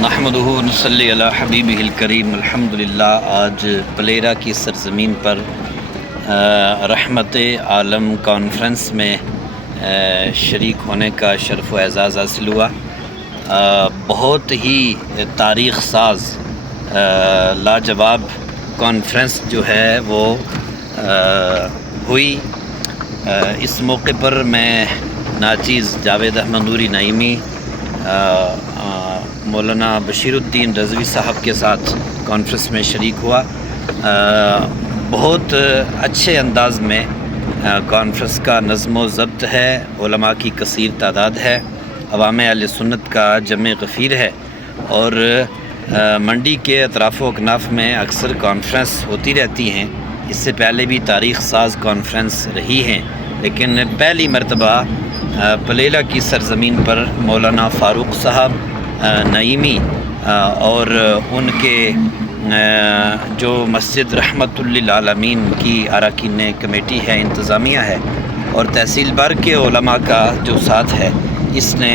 نحمدہ ونصلی علی حبیبہ الکریم۔ الحمدللہ آج پلیرا کی سرزمین پر رحمت عالم کانفرنس میں شریک ہونے کا شرف و اعزاز حاصل ہوا۔ بہت ہی تاریخ ساز لاجواب کانفرنس جو ہے وہ ہوئی۔ اس موقع پر میں ناچیز جاوید احمد نوری نعیمی، مولانا بشیر الدین رضوی صاحب کے ساتھ کانفرنس میں شریک ہوا۔ بہت اچھے انداز میں کانفرنس کا نظم و ضبط ہے، علماء کی کثیر تعداد ہے، عوام اہل سنت کا جمع غفیر ہے، اور منڈی کے اطراف و اکناف میں اکثر کانفرنس ہوتی رہتی ہیں۔ اس سے پہلے بھی تاریخ ساز کانفرنس رہی ہیں، لیکن پہلی مرتبہ پلیرا کی سرزمین پر مولانا فاروق صاحب نعیمی اور ان کے جو مسجد رحمت للعالمین کی اراکین کمیٹی ہے، انتظامیہ ہے، اور تحصیل بر کے علماء کا جو ساتھ ہے، اس نے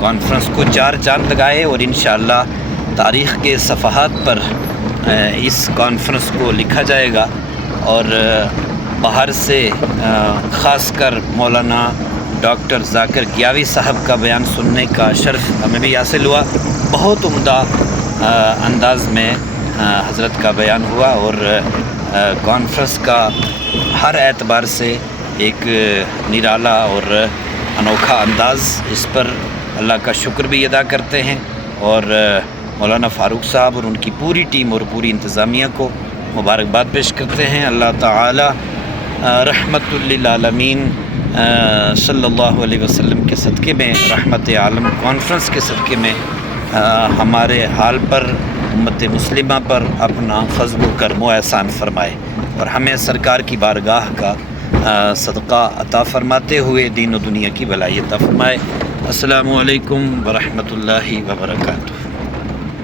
کانفرنس کو چار چاند لگائے، اور انشاءاللہ تاریخ کے صفحات پر اس کانفرنس کو لکھا جائے گا۔ اور باہر سے خاص کر مولانا ڈاکٹر ذاکر گیاوی صاحب کا بیان سننے کا شرف ہمیں بھی حاصل ہوا۔ بہت عمدہ انداز میں حضرت کا بیان ہوا، اور کانفرنس کا ہر اعتبار سے ایک نرالا اور انوکھا انداز، اس پر اللہ کا شکر بھی ادا کرتے ہیں، اور مولانا فاروق صاحب اور ان کی پوری ٹیم اور پوری انتظامیہ کو مبارکباد پیش کرتے ہیں۔ اللہ تعالی رحمت للعالمین صلی اللہ علیہ وسلم کے صدقے میں، رحمت عالم کانفرنس کے صدقے میں ہمارے حال پر، امت مسلمہ پر اپنا فضل و کرم و احسان فرمائے، اور ہمیں سرکار کی بارگاہ کا صدقہ عطا فرماتے ہوئے دین و دنیا کی بھلائی عطا فرمائے۔ السلام علیکم ورحمۃ اللہ وبرکاتہ۔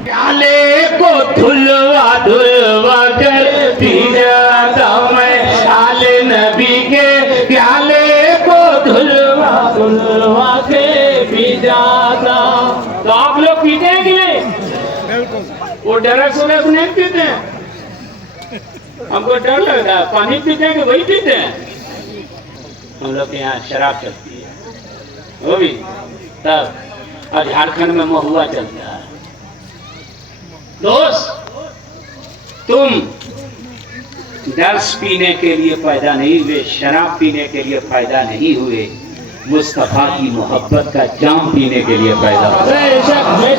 پیالے کو دھلوا دھلوا کر پی جاتا میں، آل نبی کے پیالے کو دھلوا دھلوا کے پی جاتا۔ تو آپ لوگ پیتے ہیں کہ نہیں؟ وہ ڈرس وغیرہ کو نہیں پیتے ہیں؟ ہم کو ڈر لگتا ہے، پانی پیتے ہیں کہ وہی پیتے ہیں؟ ہم لوگ کے یہاں شراب چلتی ہے، وہ بھی تب، اور جھارکھنڈ میں مہوا چلتا ہے۔ دوست، تم درس پینے کے لیے پیدا نہیں ہوئے، شراب پینے کے لیے پیدا نہیں ہوئے، مصطفیٰ کی محبت کا جام پینے کے لیے پیدا ہوئے۔